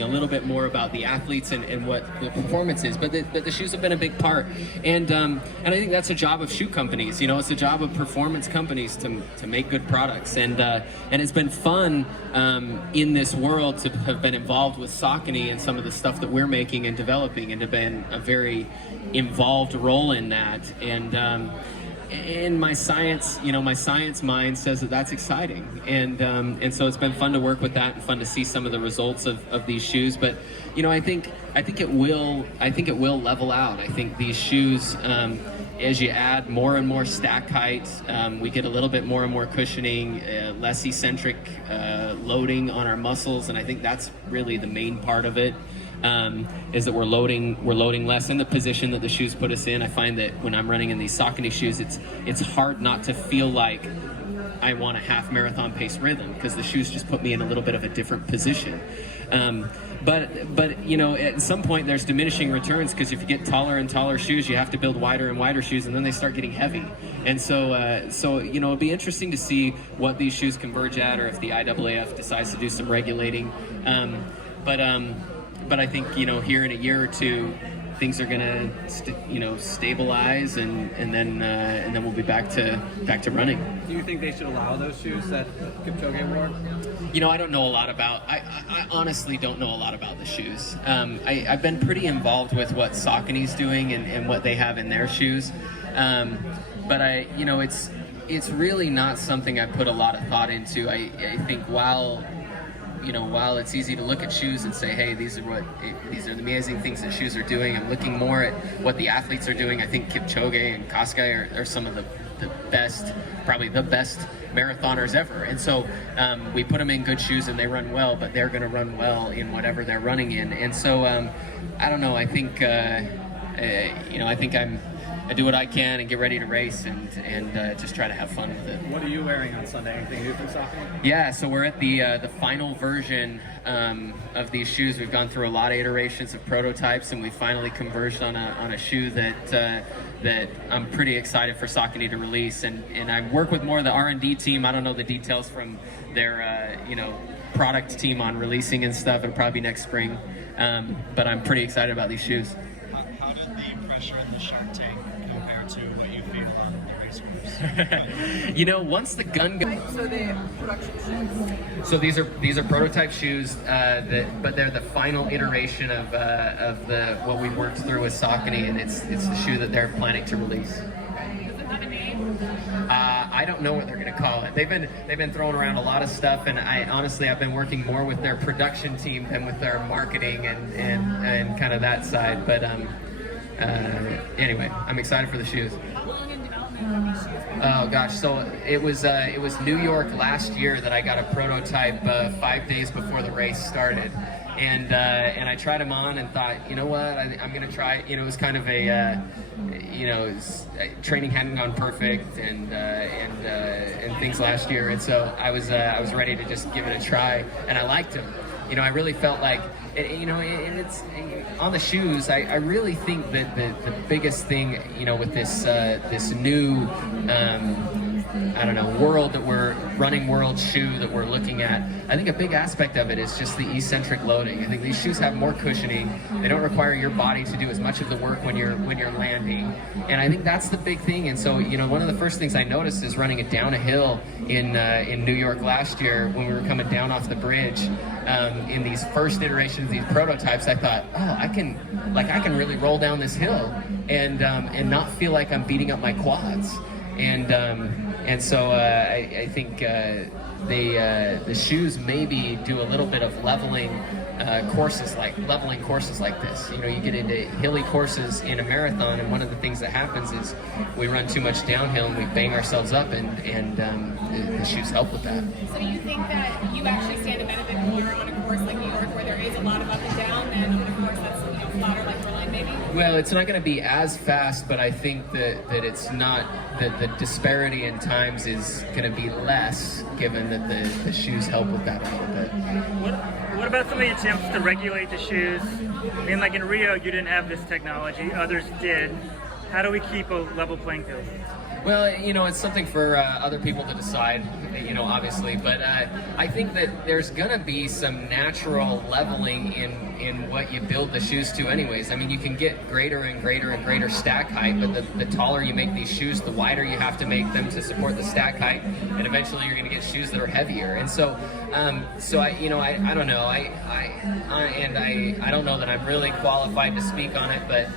a little bit more about the athletes and what the performance is, but the shoes have been a big part, and I think that's a job of shoe companies. You know, it's a job of performance companies to make good products, and it's been fun in this world to have been involved with Saucony and some of the stuff that we're making and developing, and to been a very involved role in that, and my science mind says that that's exciting, and so it's been fun to work with that and fun to see some of the results of these shoes. But you know, I think it will level out. I think these shoes, as you add more and more stack height, we get a little bit more and more cushioning, less eccentric loading on our muscles, and I think that's really the main part of it. Is that we're loading less in the position that the shoes put us in. I find that when I'm running in these Saucony shoes, it's hard not to feel like I want a half marathon pace rhythm, because the shoes just put me in a little bit of a different position. But you know, at some point there's diminishing returns, because if you get taller and taller shoes, you have to build wider and wider shoes, and then they start getting heavy. And so you know, it'll be interesting to see what these shoes converge at, or if the IAAF decides to do some regulating. But I think, you know, here in a year or two, things are gonna stabilize, and then we'll be back to running. Do you think they should allow those shoes that Kipchoge wore? You know, I don't know a lot about. I honestly don't know a lot about the shoes. I've been pretty involved with what Saucony's doing and what they have in their shoes, but it's really not something I put a lot of thought into. I think while it's easy to look at shoes and say, hey, these are the amazing things that shoes are doing, I'm looking more at what the athletes are doing. I think Kipchoge and Kaskai are some of the best, probably the best marathoners ever. And so we put them in good shoes and they run well, but they're going to run well in whatever they're running in. And so I don't know. I think I do what I can and get ready to race and just try to have fun with it. What are you wearing on Sunday? Anything new from Saucony? Yeah, so we're at the final version of these shoes. We've gone through a lot of iterations of prototypes, and we finally converged on a shoe that I'm pretty excited for Saucony to release. And I work with more of the R&D team. I don't know the details from their product team on releasing and stuff. It'll probably be next spring, but I'm pretty excited about these shoes. How did the pressure in the Shark Tank compare to what you feel on the race course? You know, once the gun goes. So the production shoes. So these are prototype shoes, but they're the final iteration of what we worked through with Saucony, and it's the shoe that they're planning to release. Does it have a name? I don't know what they're going to call it. They've been throwing around a lot of stuff, and I've been working more with their production team than with their marketing and kind of that side. But anyway, I'm excited for the shoes. How long in development are these shoes? Oh gosh, so it was New York last year that I got a prototype 5 days before the race started, and I tried them on and thought, you know what, I'm gonna try it. You know, it was kind of training hadn't gone perfect and things last year, and so I was ready to just give it a try, and I liked them. You know, I really felt like, and it's on the shoes. I really think that the biggest thing, with this new, running world shoe that we're looking at, I think a big aspect of it is just the eccentric loading. I think these shoes have more cushioning. They don't require your body to do as much of the work when you're landing, and I think that's the big thing. And so, one of the first things I noticed is running it down a hill in New York last year when we were coming down off the bridge. In these first iterations of these prototypes, I thought, oh, I can really roll down this hill and not feel like I'm beating up my quads. And so I think the shoes maybe do a little bit of leveling courses like this. You get into hilly courses in a marathon, and one of the things that happens is we run too much downhill and we bang ourselves up, and the shoes help with that. So do you think that you actually stand to benefit more on a course like New York, where there is a lot of up and down, than on a course that's flatter like Berlin, maybe? Well, it's not going to be as fast, but I think that it's not, that the disparity in times is going to be less, given that the shoes help with that a little bit. What about some of the attempts to regulate the shoes? I mean, like in Rio, you didn't have this technology, others did. How do we keep a level playing field? Well, you know, it's something for other people to decide, you know, obviously. But I think that there's gonna be some natural leveling in what you build the shoes to anyways. I mean, you can get greater and greater and greater stack height, but the taller you make these shoes, the wider you have to make them to support the stack height, and eventually you're gonna get shoes that are heavier. And so, I don't know. I don't know that I'm really qualified to speak on it, but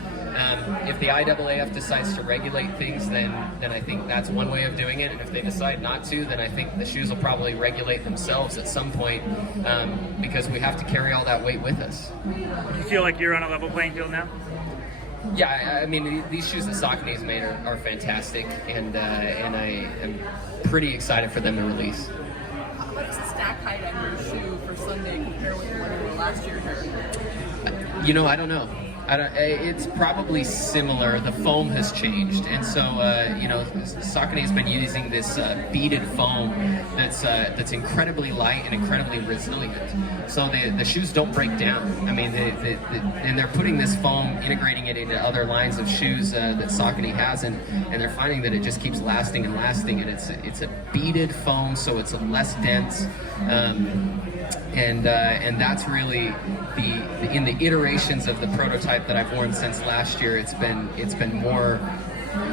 if the IAAF decides to regulate things, then I think that's one way of doing it. And if they decide not to, then I think the shoes will probably regulate themselves at some point, because we have to carry all that weight with us. Do you feel like you're on a level playing field now? Yeah, I mean, these shoes that Saucony has made are fantastic, and I am pretty excited for them to release. How does the stack height on your shoe for Sunday compare with what you were last year here? You know, I don't know. It's probably similar. The foam has changed, and so Saucony has been using this beaded foam that's incredibly light and incredibly resilient. So the shoes don't break down. I mean, and they're putting this foam, integrating it into other lines of shoes that Saucony has, and they're finding that it just keeps lasting and lasting. And it's a beaded foam, so it's less dense. And that's really in the iterations of the prototype that I've worn since last year. It's been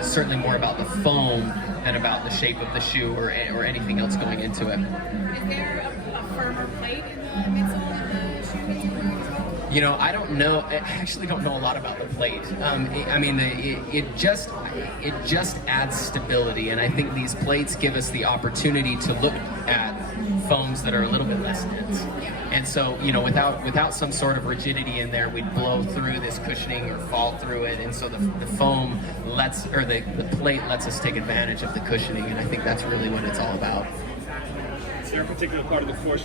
certainly more about the foam than about the shape of the shoe or anything else going into it. Is there a firmer plate in the midsole of the shoe that you're wearing as well? You know, I don't know. I actually don't know a lot about the plate. I mean, it just adds stability, and I think these plates give us the opportunity to look at foams that are a little bit less dense. And so, you know, without some sort of rigidity in there, we'd blow through this cushioning or fall through it. And so the foam the plate lets us take advantage of the cushioning, and I think that's really what it's all about. Is there a particular part of the force